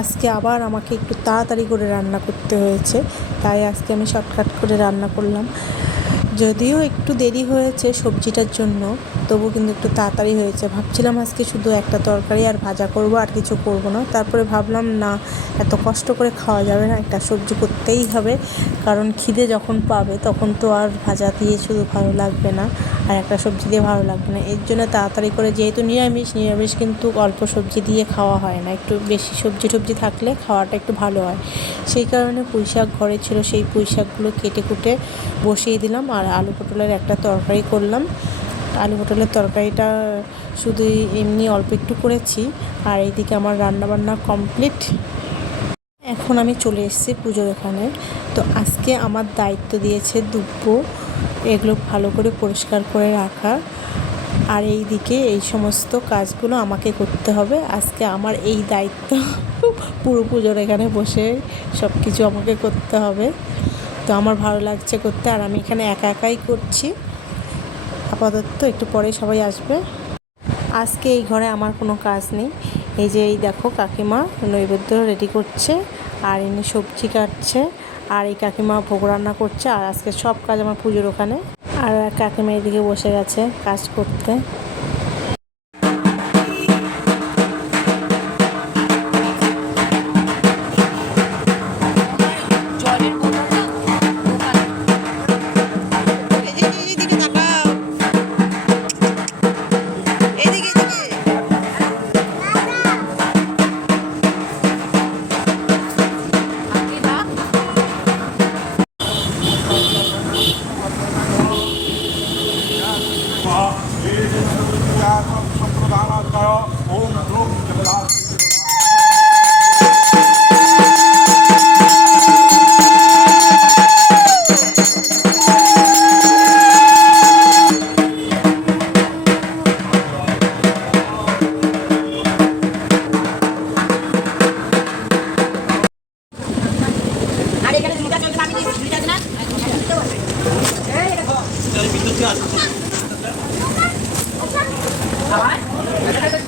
আজকে আবার আমাকে একটু তাড়াতাড়ি করে রান্না করতে হয়েছে, তাই আজকে আমি শর্টকাট করে রান্না করলাম। যদিও একটু দেরি হয়েছে সবজিটার জন্য তবু কিন্তু একটু তাড়াতাড়ি হয়েছে। ভাবছিলাম আজকে শুধু একটা তরকারি আর ভাজা করব, আর কিছু করব না। তারপরে ভাবলাম, না, এত কষ্ট করে খাওয়া যাবে না, একটা সবজি করতেই হবে। কারণ খিদে যখন পাবে, তখন তো আর ভাজা দিয়ে শুধু ভালো লাগবে না, আর একটা সবজি দিয়ে ভালো লাগবে না। এর জন্য তাড়াতাড়ি করে, যেহেতু নিরামিষ নিরামিষ কিন্তু অল্প সবজি দিয়ে খাওয়া হয় না। একটু বেশি সবজি টবজি থাকলে খাওয়াটা একটু ভালো হয়। সেই কারণে পুঁই শাক ঘরে ছিল, সেই পুঁই শাকগুলো কেটে কুটে বসিয়ে দিলাম, আর আলু পটলের একটা তরকারি করলাম। আলু পটলের তরকারিটা শুধু এমনি অল্প একটু করেছি, আর এইদিকে আমার রান্নাবান্না কমপ্লিট। এখন আমি চলে এসেছি পুজোর এখানে। তো আজকে আমার দায়িত্ব দিয়েছে দুব্বো, এগুলো ভালো করে পরিষ্কার করে রাখা। আর এই দিকে এই সমস্ত কাজগুলো আমাকে করতে হবে। আজকে আমার এই দায়িত্ব, পুরো পুজোর এখানে বসে সব কিছু আমাকে করতে হবে। তো আমার ভালো লাগছে করতে, আর আমি এখানে একা একাই করছি। আপাতত একটু পরে সবাই আসবে। আজকে এই ঘরে আমার কোনো কাজ নেই। এই যে এই দেখো কাকিমা নৈবেদ্য রেডি করছে, আর এনে সবজি কাটছে, আর এই কাকিমা ভোগ রান্না করছে, আর আজকে সব কাজ আমার পুজোর ওখানে। আর কাকিমা এদিকে বসে গেছে কাজ করতে। সম্প্রদানায় ওম দ্রুম জগদা আর hot.